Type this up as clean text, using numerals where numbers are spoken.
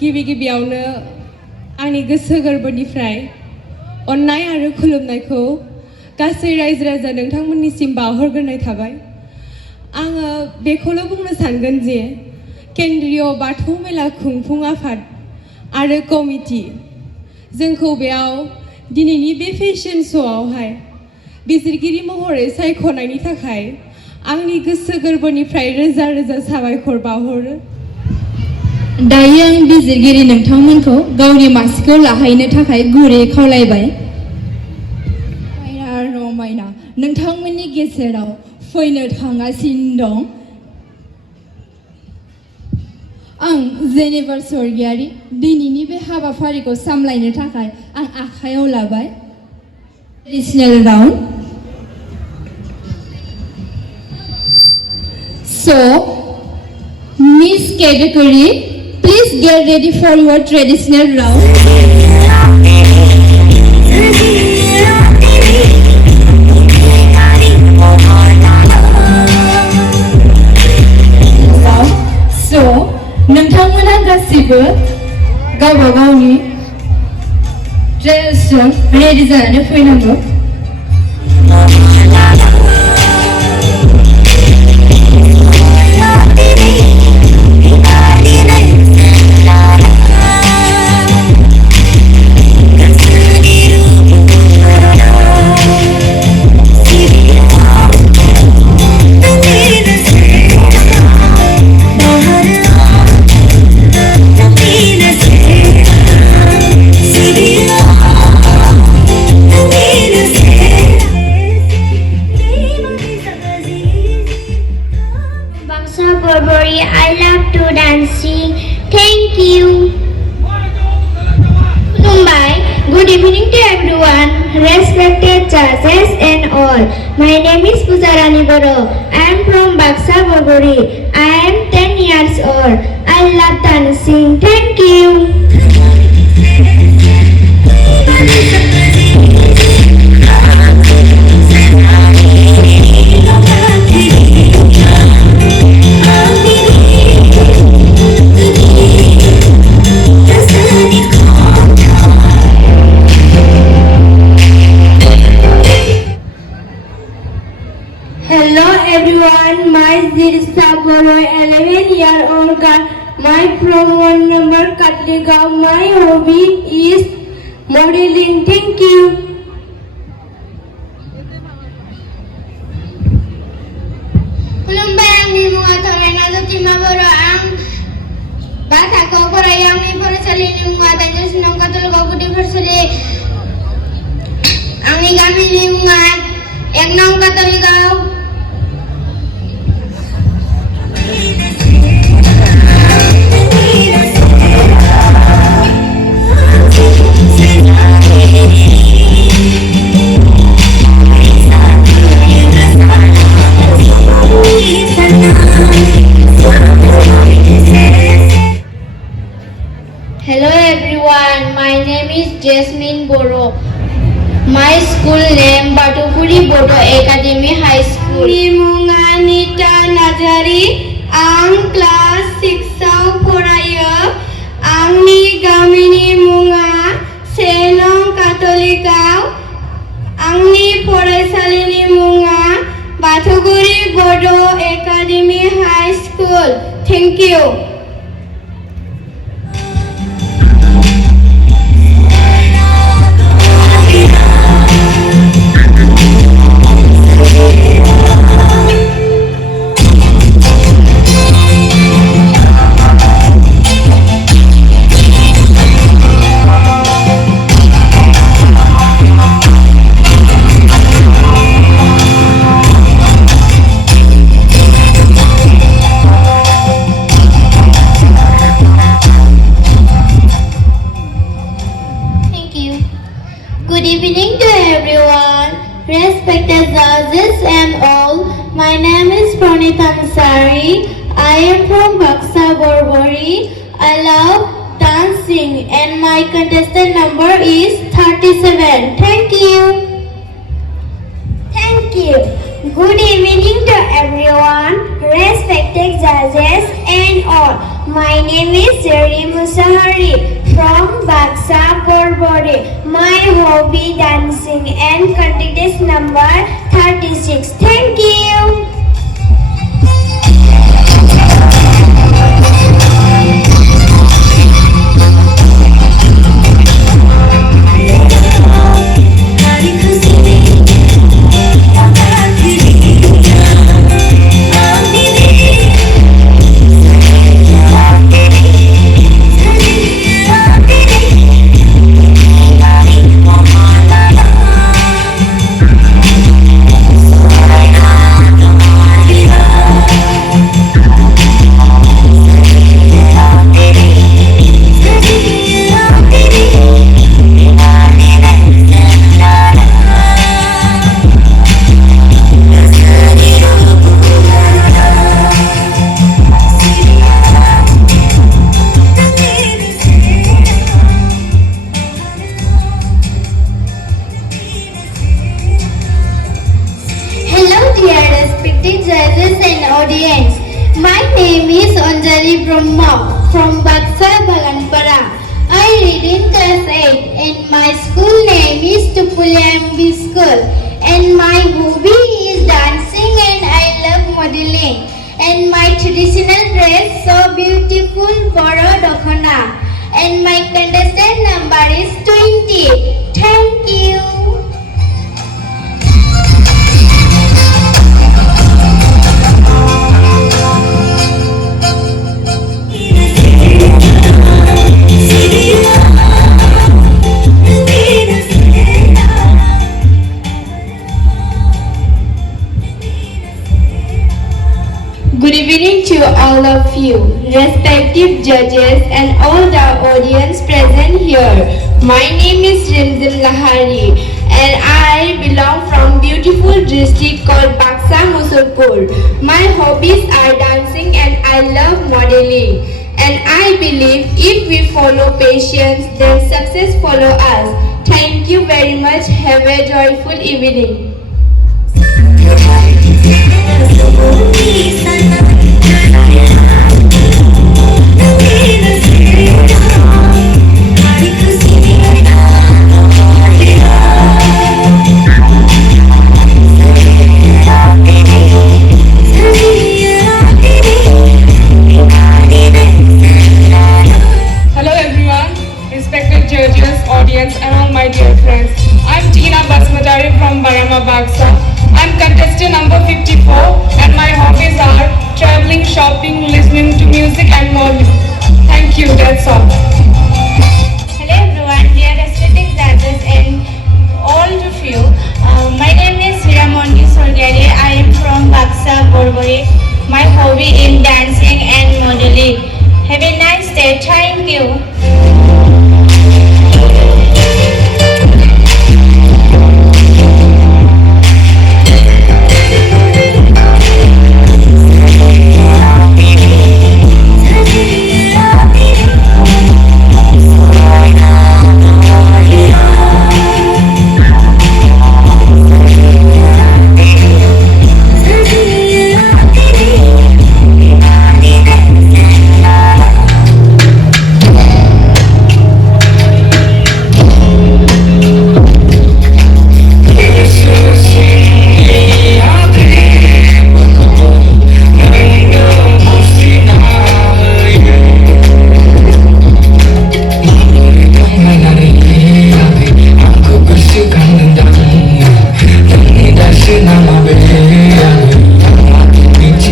गिबियावनो आंनि गोसो गोरबोनिफ्राय अननाय आरो खुलुमनायखौ गासै रायजो राजा नोंथांमोननिसिम बावहरग्रोनाय थाबाय। आङो बेखौल' बुंनो सानगोन जे केन्द्रीय बाथौ मेला खुंफुं आफाद आरो कमिटि जोंखौ बेयाव दिनैनि बे फेशन श'आवहाय बिजिरगिरि महरै सायख'नायनि थाखाय आंनि गोसो गोरबोनिफ्राय रोजा रोजा साबायखर बावहरो। दायो आं बिजिरगिरि नोंथांमोनखौ गावनि मासिखौ लाहैनो थाखाय गुरै खावलायबाय। रमायना नोंथांमोननि गेजेराव फैनो थांगासिनो दं। आं जेनेभार स्वर्गियारि दिनैनि बे हाबाफारिखौ सामलायनो थाखाय आं आखायाव लाबाय। Traditional round. So, Miss Category, please get ready for your traditional round. So, नोंथांमोना गासिबो गावबा गावनि ड्रेसजों रेडि जानानै फैनांगौ। I love to dancing. Thank you. Good evening to everyone, respected judges and all. My name is Pujarani Boro. I am from Baksa Bogori. I am 10 years old. I love dancing. Thank you. Hello everyone, my name is 11-year-old girl. My from 1 number Katligao. My hobby is modeling. Thank you. Khulumbai angni munga thorena jotima boro ang bathako porayang ni porasali ni munga tanjo sinong katul gogudi porasali angni gami ni munga ek nong katolikau. Hello everyone, my name is Jasmine Boro. My school name Batupuri Bodo Academy High School. Munga Nita Najari, ang class 6 aw porayo. Angni gamini munga Senong Katolikau. Angni poraisalini munga Batupuri Bodo Academy High School. Thank you. Good evening to everyone, respected judges and all. My name is Pranita Ansari. I am from Baksa Borbori. I love dancing and my contestant number is 37. Thank you. Thank you. Good evening to everyone, respected judges and all. My name is Jerry Musahari from Baksa Borbori. My hobby dancing and contest number 36. Thank you. Judges and audience. My name is Onnanwi from Baksa Baganpara. I read in class 8 and my school name is Onnanwi School. And my hobby is dancing and I love modeling. And my traditional dress so beautiful Boro Dokhana. And my contestant number is 20. Thank you. Good evening to all of you, respective judges and all the audience present here. My name is Rimzim Lahari and I belong from beautiful district called Baksa Musulpur. My hobbies are dancing and I love modeling. And I believe if we follow patience, then success follow us. Thank you very much. Have a joyful evening. Hello everyone, respected judges, audience and all my dear friends. I'm Tina Basmatari from Barama Baksa. I'm contestant number 54 and my hobbies are traveling, shopping, listening to music and more. Thank you, that's all. Hello everyone, dear respected judges and all of you. My name is Hiramondi Sorgari. I am from Baksa Borbori. My hobby is dancing and modeling. Have a nice day. Thank you.